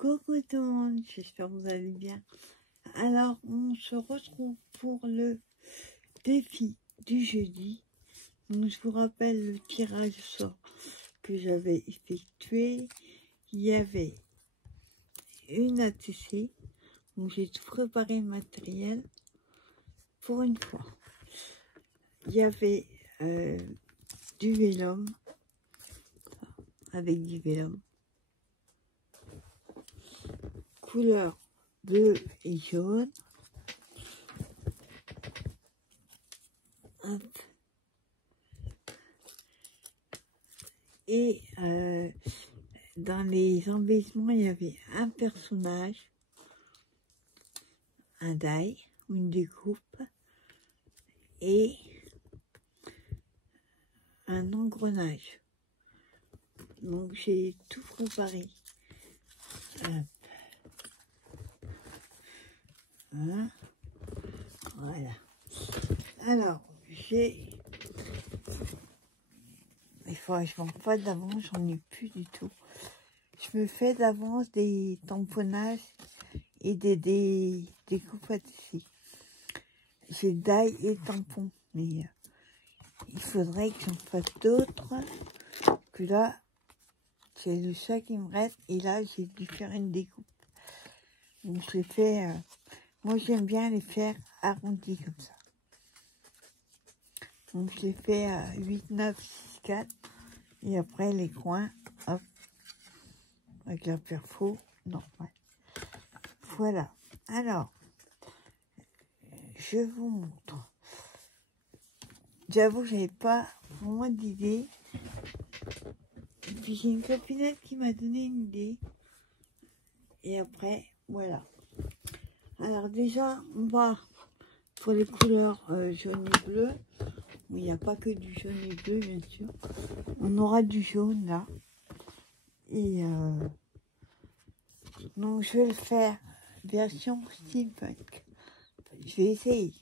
Coucou tout le monde, j'espère que vous allez bien. Alors, on se retrouve pour le défi du jeudi. Donc, je vous rappelle le tirage au sort que j'avais effectué. Il y avait une ATC. Donc, j'ai tout préparé le matériel pour une fois. Il y avait du vélum, avec du vélum. Couleur bleu et jaune. Hop. Et dans les embêtements, il y avait un personnage, un die, une découpe, et un engrenage. Donc j'ai tout préparé. Hein, voilà. Alors, il faut que je m'en fasse d'avance, j'en ai plus du tout. Je me fais d'avance des tamponnages et des découpes ici. J'ai die et tampon, mais il faudrait que j'en fasse d'autres. Que là, c'est le seul qui me reste. Et là, j'ai dû faire une découpe. Donc, je fais. Moi, j'aime bien les faire arrondis comme ça. Donc, je les fais 8, 9, 6, 4. Et après, les coins, hop, avec la perfo. Non, ouais. Voilà. Alors, je vous montre. J'avoue, j'avais pas vraiment d'idée. Et puis, j'ai une copinette qui m'a donné une idée. Et après, voilà. Alors déjà, on va pour les couleurs jaune et bleu. Mais il n'y a pas que du jaune et bleu, bien sûr. On aura du jaune là. Et donc je vais le faire version steampunk. Je vais essayer.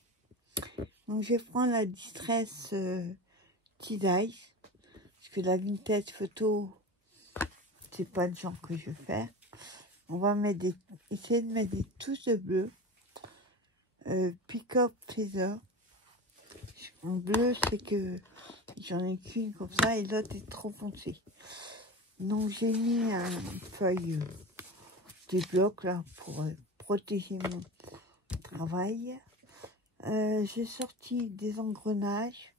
Donc je vais prendre la Distress T-Dice. Parce que la vintage photo, c'est pas le genre que je veux faire. On va mettre essayer de mettre des touches de bleu. Pick-up Feather. En bleu, c'est que j'en ai qu'une comme ça et l'autre est trop foncé. Donc j'ai mis une feuille des blocs là pour protéger mon travail. J'ai sorti des engrenages.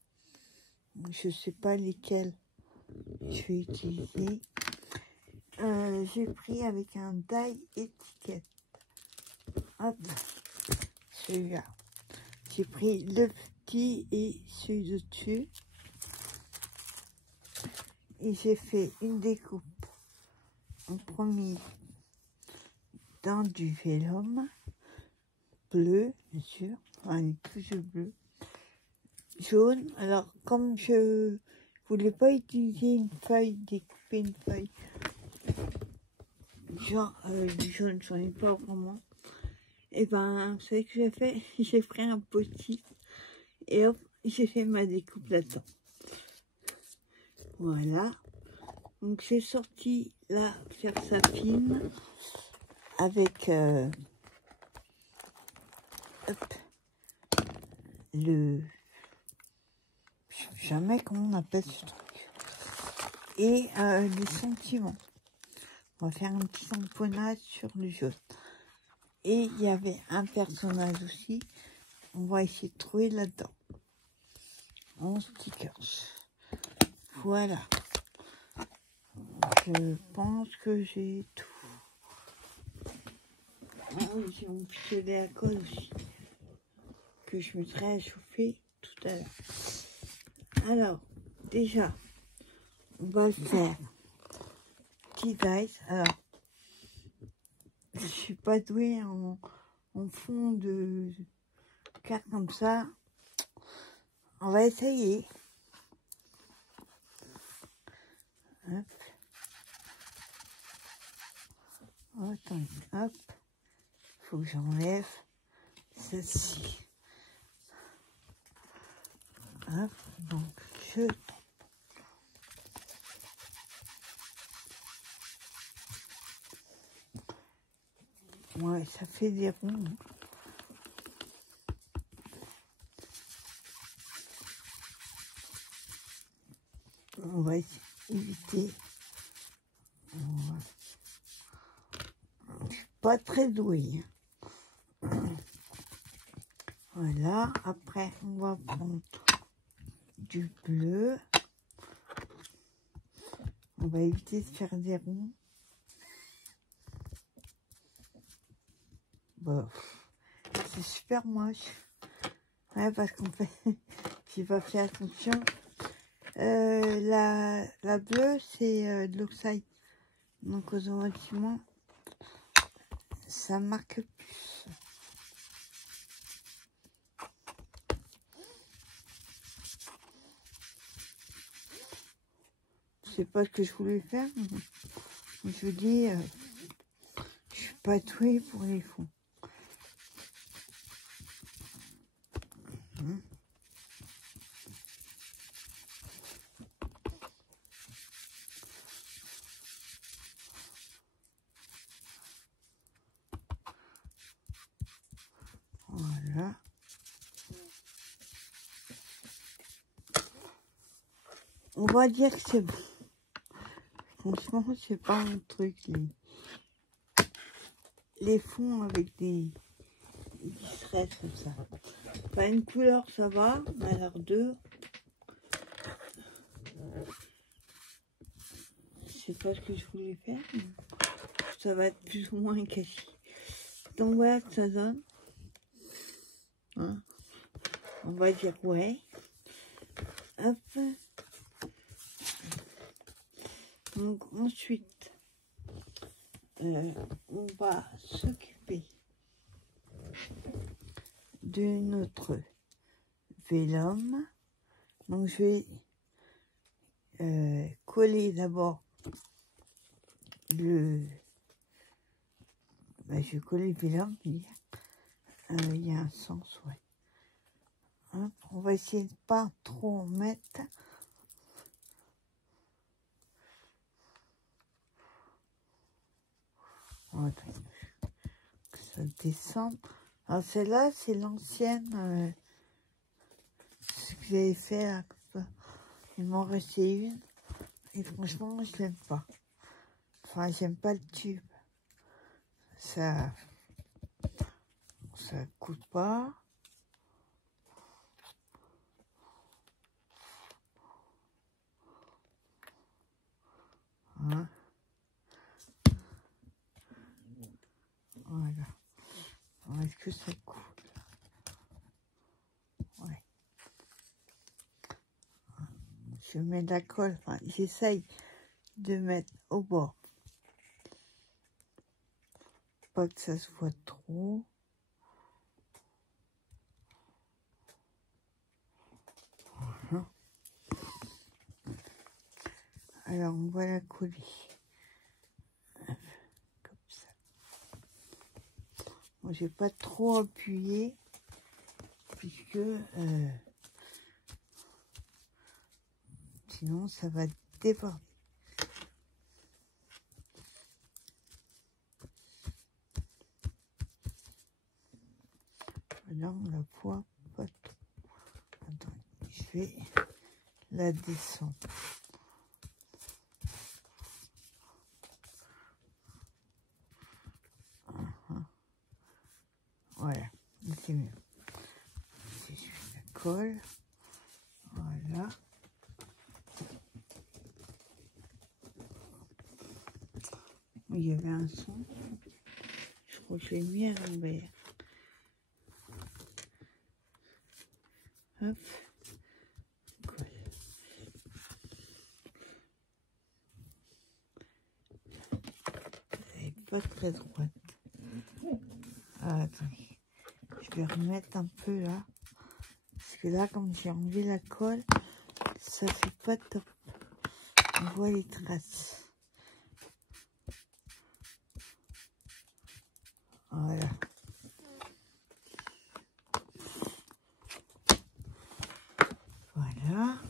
Je sais pas lesquels je vais utiliser. J'ai pris avec un die étiquette. Hop, celui-là. J'ai pris le petit et celui de dessus. Et j'ai fait une découpe en premier dans du vélum bleu, bien sûr, enfin une touche bleue, jaune. Alors, comme je voulais pas utiliser une feuille, découper une feuille, genre du jaune, j'en ai pas vraiment. Et ben, vous savez ce que j'ai fait? J'ai pris un post-it et hop, j'ai fait ma découpe là-dedans. Voilà. Donc j'ai sorti la Versafine avec hop, le, je sais jamais comment on appelle ce truc, et les sentiments. On va faire un petit tamponnage sur le jaune. Et il y avait un personnage aussi. On va essayer de trouver là-dedans. En stickers. Voilà. Je pense que j'ai tout. Ah oui, j'ai mon pistolet à colle aussi. Que je mettrai à chauffer tout à l'heure. Alors, déjà, on va le faire. Petit dice. Alors, je suis pas douée en fond de carte comme ça. On va essayer. Hop. Oh, attendez, hop. Faut que j'enlève celle-ci. Hop, donc je Ouais, ça fait des ronds. Hein. On va éviter. Ouais. Je suis pas très douée. Voilà, après on va prendre du bleu. On va éviter de faire des ronds. Bon, c'est super moche. Ouais, parce qu'en fait, j'ai pas fait attention. La bleue, c'est de l'oxyde. Donc automatiquement, ça marque plus. C'est pas ce que je voulais faire. Je vous dis, je suis pas douée pour les fonds. Voilà. On va dire que c'est bon. Franchement, c'est pas mon truc. Les fonds avec des stress comme ça. Pas une couleur, ça va. Mais alors deux, je sais pas ce que je voulais faire. Mais ça va être plus ou moins caché. Donc voilà que ça donne. Hein, on va dire ouais. Hop. Donc ensuite, on va s'occuper de notre vélum. Donc je vais coller d'abord le... je vais coller le vélum. Il y a un sens, ouais. Hop, on va essayer de pas trop en mettre. Voilà, que ça descend. Alors celle-là, c'est l'ancienne, ce que j'avais fait là. Il m'en restait une. Et franchement, je l'aime pas. Enfin, j'aime pas le tube. Ça coûte pas. Hein. Voilà. Est-ce que ça coûte? Ouais. Je mets de la colle. Enfin, j'essaye de mettre au bord. Pas que ça se voit trop. Voilà. Alors, on va la coller. Comme ça. Bon, j'ai pas trop appuyé. Puisque... sinon, ça va déborder. Là, on la voit pas trop. Attends, je vais la descendre. Voilà, c'est mieux. Je la colle. Voilà. Il y avait un son. Je crois que je l'ai mis à l'envers. Hop. Colle. Elle n'est pas très droite. Ah, attendez. Je vais remettre un peu là. Parce que là, quand j'ai enlevé la colle, ça fait pas top. On voit les traces. Voilà. Voilà.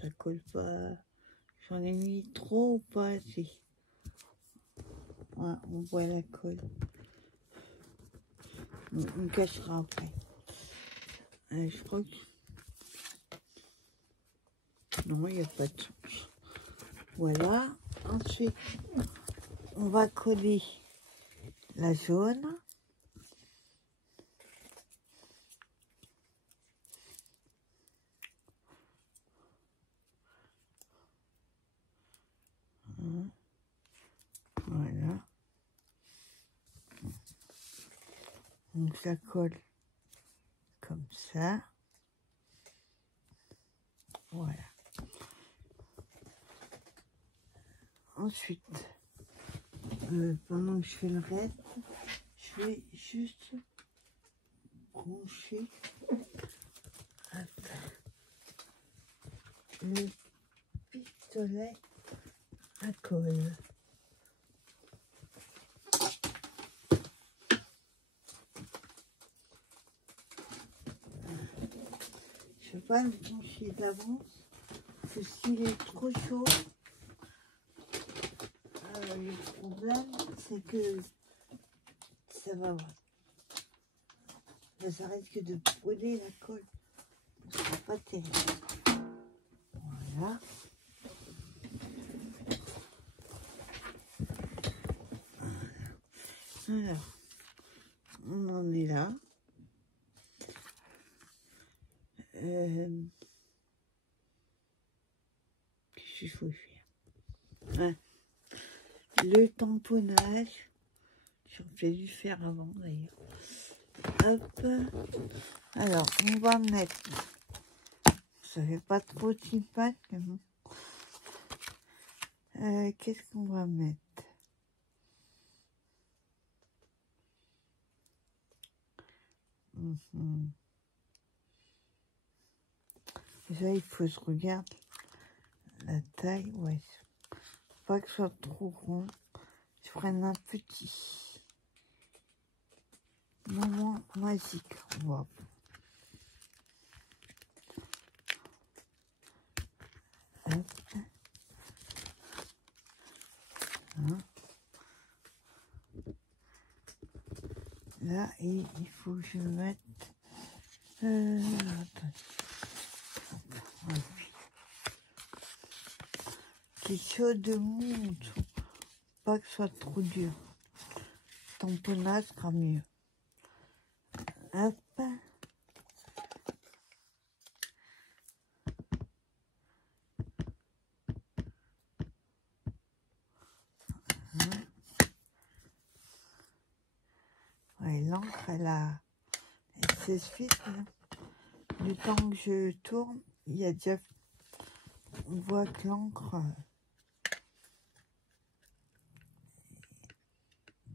Ça colle pas. J'en ai mis trop ou pas assez. Voilà, on voit la colle. On cachera après. Je crois que... Non, il n'y a pas de chance. Voilà. Ensuite, on va coller la jaune. Voilà. Donc ça colle comme ça. Voilà. Ensuite, pendant que je fais le reste, je vais juste brancher le pistolet à colle. Je ne vais pas le brancher d'avance, parce que s'il est trop chaud, le problème c'est que ça va, ça risque de brûler la colle. Ce sera pas terrible. Voilà. Alors, on en est là. Qu'est-ce qu'il faut faire? Ouais. Le tamponnage, j'aurais dû faire avant d'ailleurs. Hop. Alors, on va mettre, ça fait pas trop tympane, mais bon. Qu'est-ce qu'on va mettre? Déjà, il faut que je regarde la taille. Ouais, faut pas que ce soit trop rond. Je prenne un petit moment magique. On va. Hop. Hein. Là, et il faut que je mette... attends. Quelque chose de mou, pas que ce soit trop dur. Tamponnage sera mieux. Hop. Ouais, l'encre, elle s'essuie. Du temps que je tourne, il y a déjà... On voit que l'encre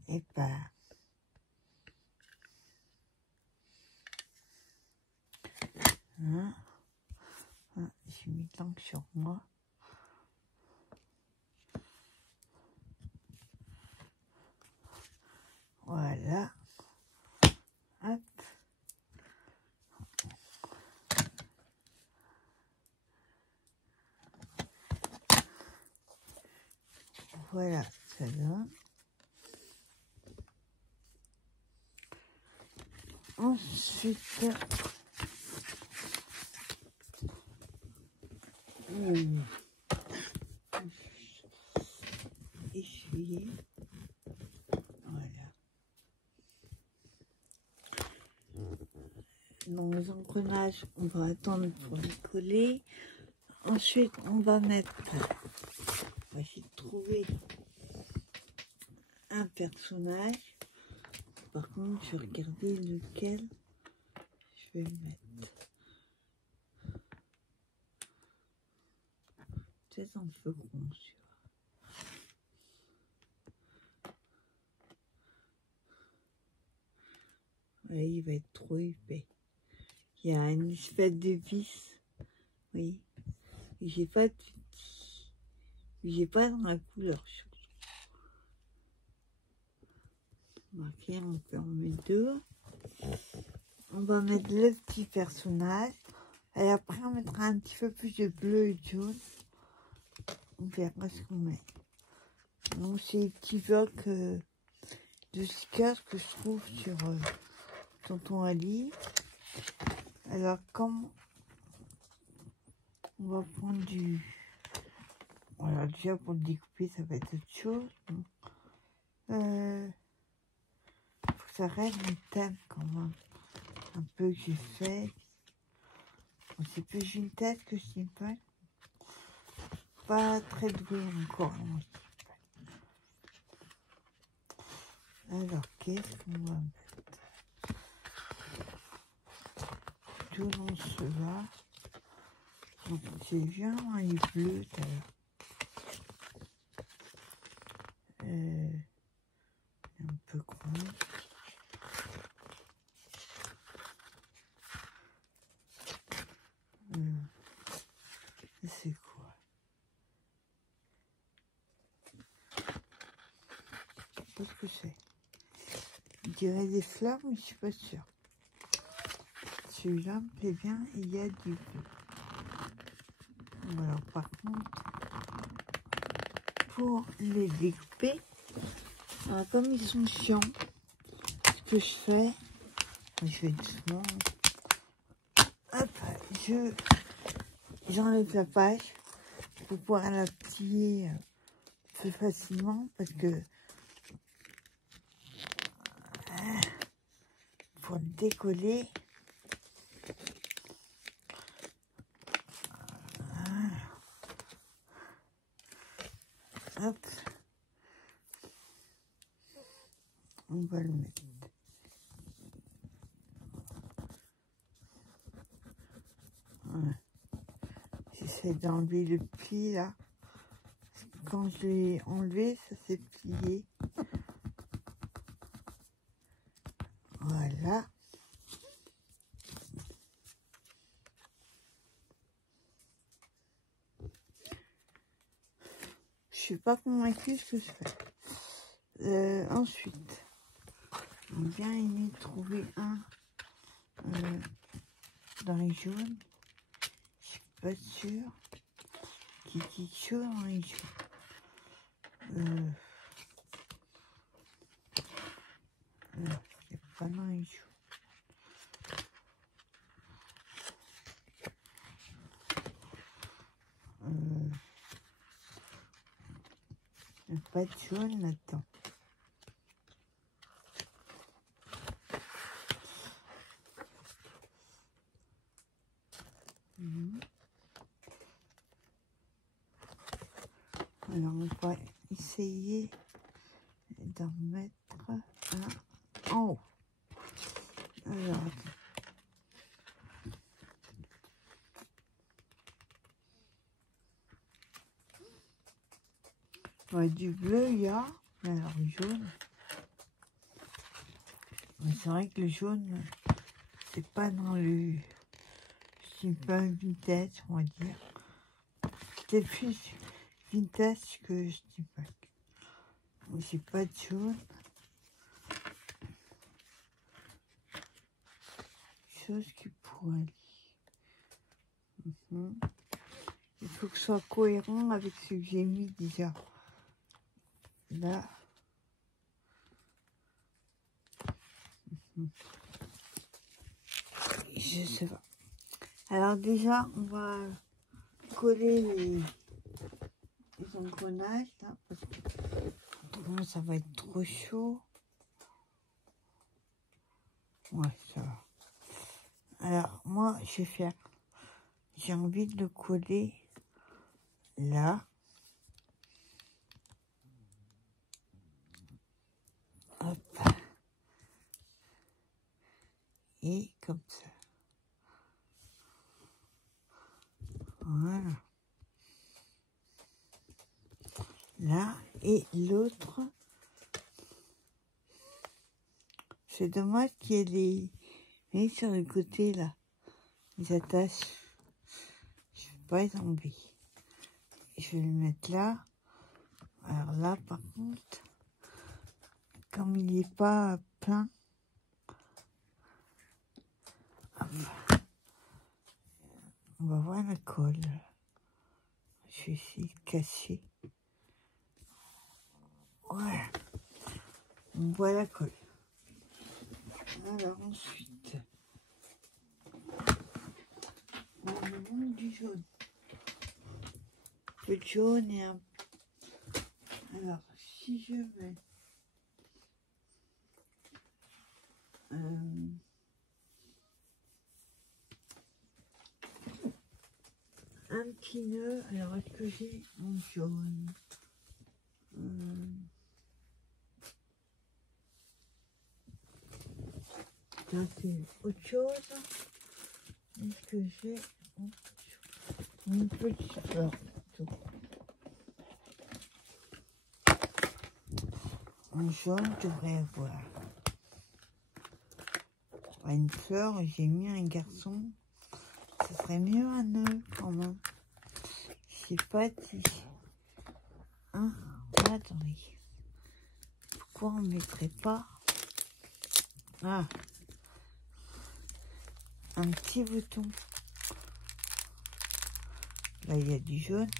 est pas... Hein? J'ai mis de l'encre sur moi. Voilà. Hop. Voilà, ça donne. Ensuite, essuyer. Voilà. Dans les engrenages, on va attendre pour les coller. Ensuite, on va mettre... On va essayer de trouver un personnage. Par contre, je vais regarder lequel je vais mettre. Peut-être un peu gros, celui-là. Ouais, il va être trop épais. Il y a une espèce de vis. Oui. J'ai pas de petit. J'ai pas dans la couleur. Ok, on peut en mettre deux. On va mettre le petit personnage. Et après, on mettra un petit peu plus de bleu et de jaune. On verra ce qu'on met. Donc c'est les petits blocs de stickers que je trouve sur Tonton Ali. Alors comme on va prendre du... Voilà, déjà pour le découper ça va être autre chose. Faut que ça reste une thème quand même. Un peu que j'ai fait. Bon, c'est plus vintage que steampunk. Pas très doué encore. Non. Alors, qu'est-ce qu'on va mettre? Tout dans cela. Donc, c'est bien, hein, il est bleu, un peu gros. C'est quoi? Je sais pas ce que c'est. Je dirais des fleurs, mais je suis pas sûre. Celui-là me plaît bien, il y a du bleu. Alors par contre, pour les découper, alors, comme ils sont chiants, ce que je fais doucement, hop, j'enlève la page pour pouvoir la plier plus facilement parce que pour le décoller, hop, on va le mettre. Voilà. J'essaie d'enlever le pli là. Quand je l'ai enlevé, ça s'est plié. Voilà. Je suis pas convaincue de ce que je fais. Ensuite, j'ai bien aimé trouver un dans les jaunes. Je suis pas sûre. Qui dit chaud dans les jaunes. C'est pas dans les jaunes. Il n'y a pas de jaune là-dedans. Alors on va essayer d'en mettre un en haut. Alors, ouais, du bleu il y a, mais alors le jaune. Mais c'est vrai que le jaune, c'est pas dans le steampunk vintage, on va dire. C'est plus vintage que steampunk. Mais j'ai pas de jaune. Chose qui pourrait aller. Il faut que ce soit cohérent avec ce que j'ai mis déjà. Là. Je sais pas. Alors déjà, on va coller les engrenages là, parce que autrement ça va être trop chaud. Ouais, ça va. Alors moi, je vais faire. J'ai envie de le coller là. Hop. Et comme ça. Voilà. Là, et l'autre, c'est dommage qu'il y ait les... Mais sur le côté, là, les attaches, je ne vais pas les enlever. Je vais le mettre là. Alors là, par contre, comme il n'est pas plein, hop, on va voir la colle. Je vais essayer de cacher. Voilà. On voit la colle. Alors ensuite, on manque du jaune. Un peu de jaune et un... Alors, si je mets un petit nœud, alors est-ce que j'ai mon jaune? Ça c'est autre chose. Est-ce que j'ai une petite fleur? En jaune, je devrais avoir une fleur. J'ai mis un garçon. Ce serait mieux un nœud quand même. Je sais pas si... Hein? Attendez. Pourquoi on ne mettrait pas... Ah, un petit bouton. Là, il y a du jaune.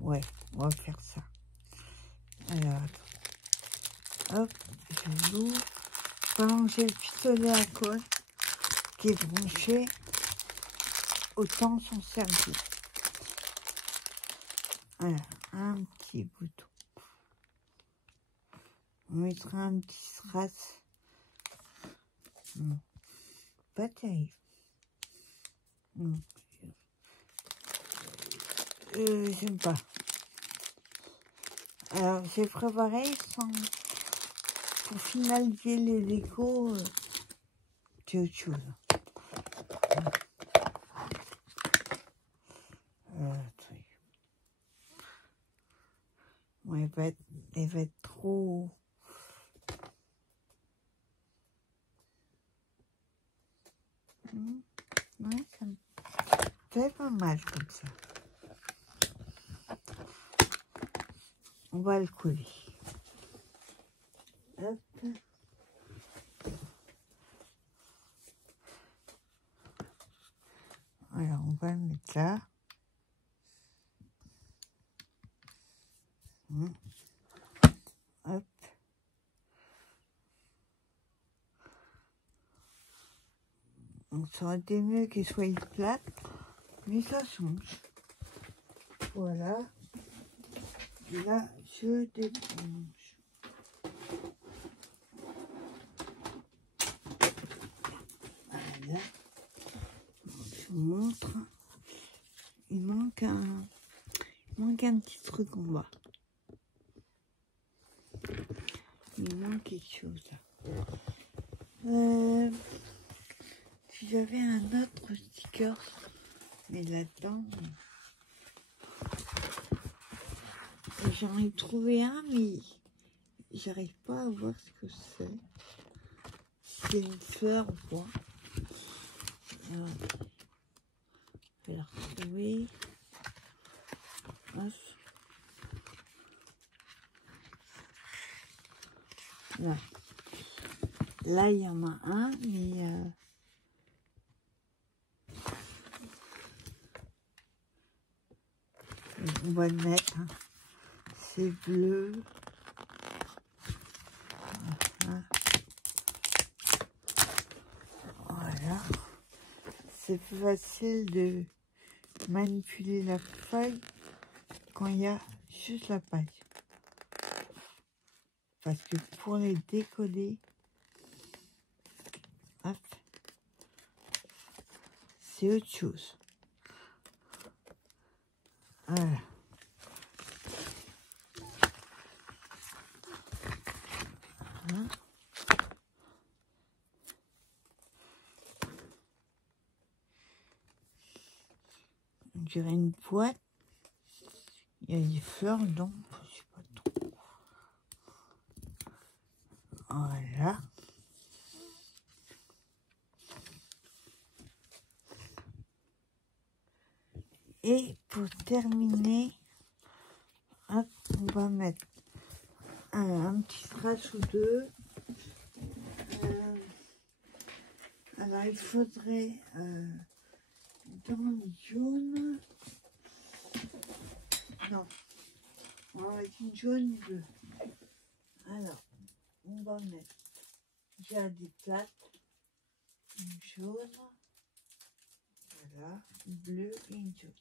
Ouais, on va faire ça. Alors, hop, je l'ouvre. Pendant que j'ai le pistolet à colle qui est branché, autant s'en servir. Voilà, un petit bouton. On mettra un petit strass. Non, pas terrible. Non. J'aime pas. Alors, j'ai préparé sans... Pour finaliser les décos, c'est autre chose. Bon, elle va être trop... Ouais, ça me fait pas mal comme ça. On va le coller. Hop. Alors, on va le mettre là. Hop. On ça aurait été mieux qu'il soit plate, mais ça change. Voilà. Et là, je déplonge. Voilà. Je vous montre. Il manque un petit truc en bas. Il manque quelque chose là. Si j'avais un autre sticker, mais là-dedans, j'en ai trouvé un, mais j'arrive pas à voir ce que c'est. C'est une fleur ou quoi. Alors, je vais la retrouver. Hop. Là. Là, il y en a un, mais... on va le mettre. Hein. C'est bleu. Voilà. C'est plus facile de manipuler la feuille quand il y a juste la paille. Parce que pour les décoller, hop, c'est autre chose. Voilà. Hein? On dirait une boîte. Il y a des fleurs dedans. Je sais pas trop. Voilà. Et pour terminer, hop, on va mettre un petit strass ou deux. Alors il faudrait dans le jaune, non, on va mettre une jaune bleue. Alors, on va mettre déjà des plates, une jaune, voilà, une bleue et une jaune.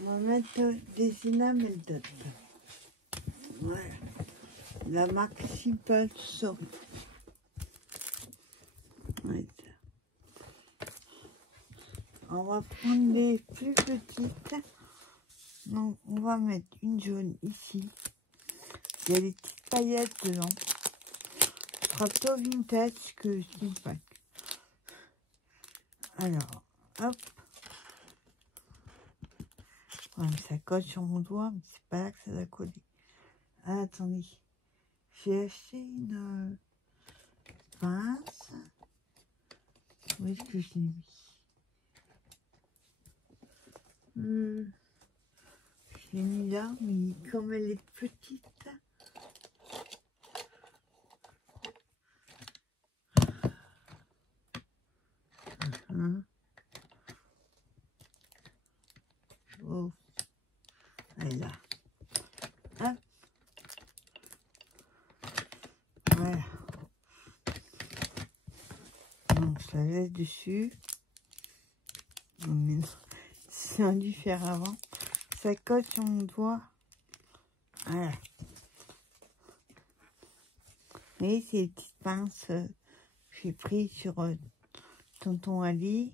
On va mettre des enamel dot. Voilà. La marque Simple Soft. Voilà. On va prendre les plus petites. Donc, on va mettre une jaune ici. Il y a des petites paillettes dedans. Ce sera plutôt vintage que Stimpack. Alors, hop. Ouais, mais ça colle sur mon doigt, mais c'est pas là que ça va coller. Ah, attendez. J'ai acheté une pince. Où est-ce que je l'ai mis? Je l'ai mis là, mais comme elle est petite. Oh. Elle est là. Hop. Voilà. Donc je la laisse dessus. C'est un dû faire avant. Ça colle sur mon doigt. Voilà. Et c'est les petites pinces que j'ai prises sur Tonton Ali.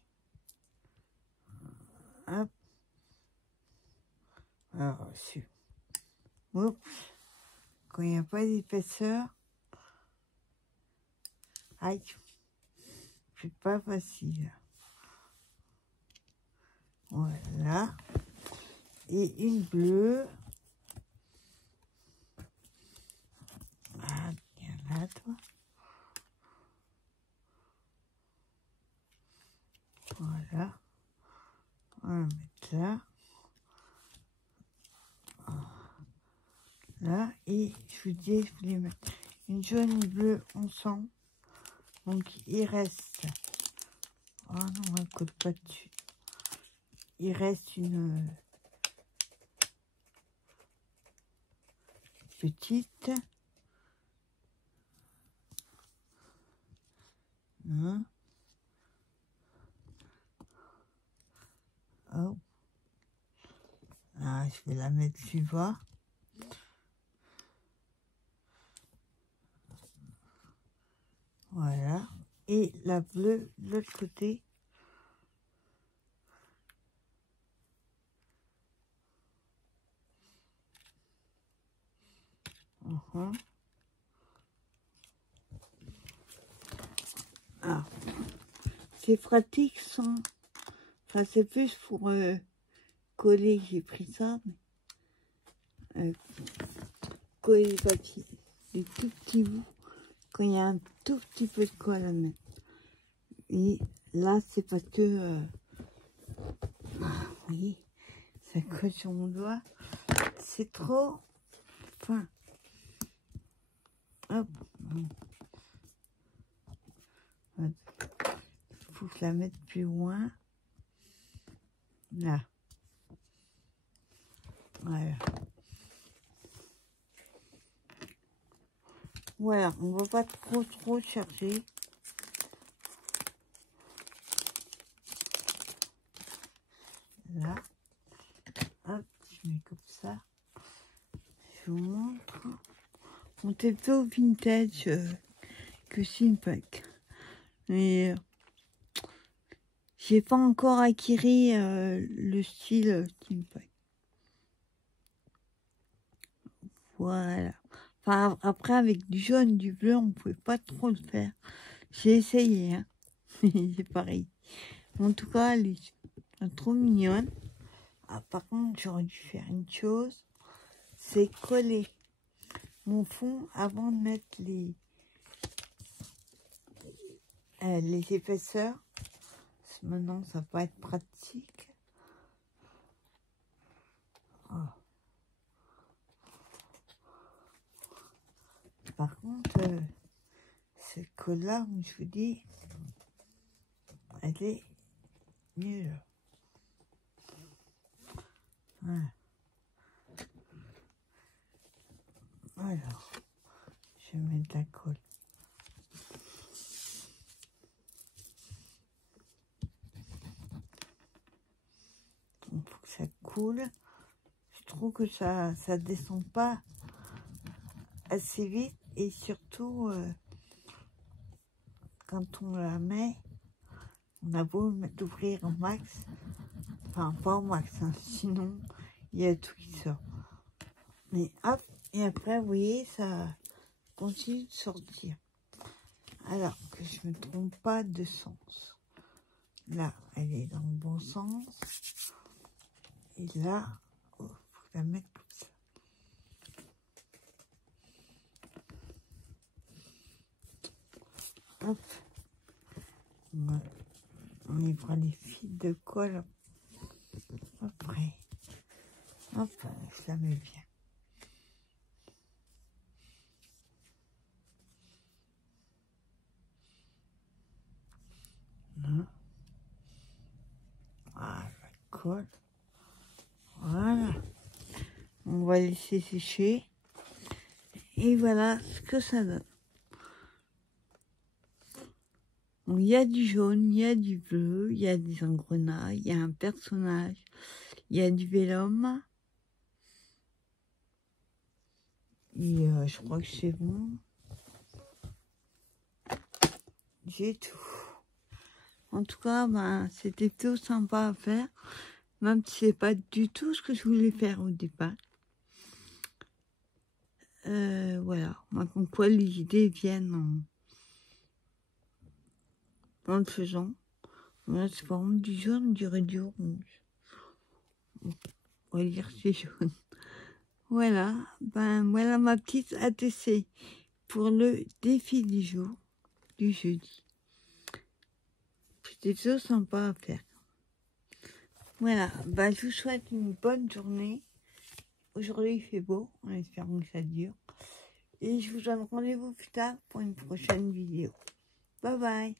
Hop. Alors, oups. Quand il n'y a pas d'épaisseur. Aïe. C'est pas facile. Voilà. Et une bleue. Ah, viens là, toi. Voilà. On va mettre là. Là. Et je vous dis, je voulais mettre une jaune, une bleue ensemble. Donc, il reste... Oh non, elle ne colle pas dessus. Il reste une petite. Hein. Oh. Ah, je vais la mettre plus bas. Voilà. Et la bleue de l'autre côté. Ah. C'est pratique sans... Enfin, c'est plus pour coller. J'ai pris ça. Mais, coller les papiers. Les tout petits bouts. Quand il y a un tout petit peu de colle à mettre. Et là, c'est parce que... vous voyez, ça colle sur mon doigt. C'est trop... Enfin... Hop. Il faut que je la mette plus loin. Là. Voilà. Voilà, on va pas trop chercher. Là. Hop, je mets comme ça. Je vous montre. On est plutôt vintage que Stimpack. Mais j'ai pas encore acquis le style Stimpack. Voilà. Enfin, après, avec du jaune, du bleu, on pouvait pas trop le faire. J'ai essayé, hein. C'est pareil. En tout cas, elle est trop mignonne. Ah, par contre, j'aurais dû faire une chose. C'est coller mon fond avant de mettre les épaisseurs. Maintenant, ça va être pratique. Oh. Par contre, cette colle-là, je vous dis, elle est nulle. Voilà. Alors, je vais mettre la colle. Il faut que ça coule. Je trouve que ça descend pas assez vite et surtout quand on la met, on a beau l'ouvrir au max, enfin pas au max, hein, sinon il y a tout qui sort. Mais hop, et après vous voyez ça continue de sortir. Alors que je me trompe pas de sens. Là, elle est dans le bon sens. Et là, il faut la mettre comme ça. Hop. On y prend les fils de colle. Après. Hop, je la mets bien. Voilà, la colle. Voilà. On va laisser sécher. Et voilà ce que ça donne. Il y a du jaune, il y a du bleu, il y a des engrenages, il y a un personnage, il y a du vélum. Et je crois que c'est bon. J'ai tout. En tout cas, ben, c'était plutôt sympa à faire. Même si c'est pas du tout ce que je voulais faire au départ. Voilà. Moi, comme quoi les idées viennent en le faisant. Voilà, c'est par exemple du jaune, du orange. On va dire c'est jaune. Voilà. Ben, voilà ma petite ATC pour le défi du jour, du jeudi. C'était plutôt sympa à faire. Voilà. Ben, je vous souhaite une bonne journée. Aujourd'hui, il fait beau, en espérant que ça dure. Et je vous donne rendez-vous plus tard pour une prochaine vidéo. Bye bye.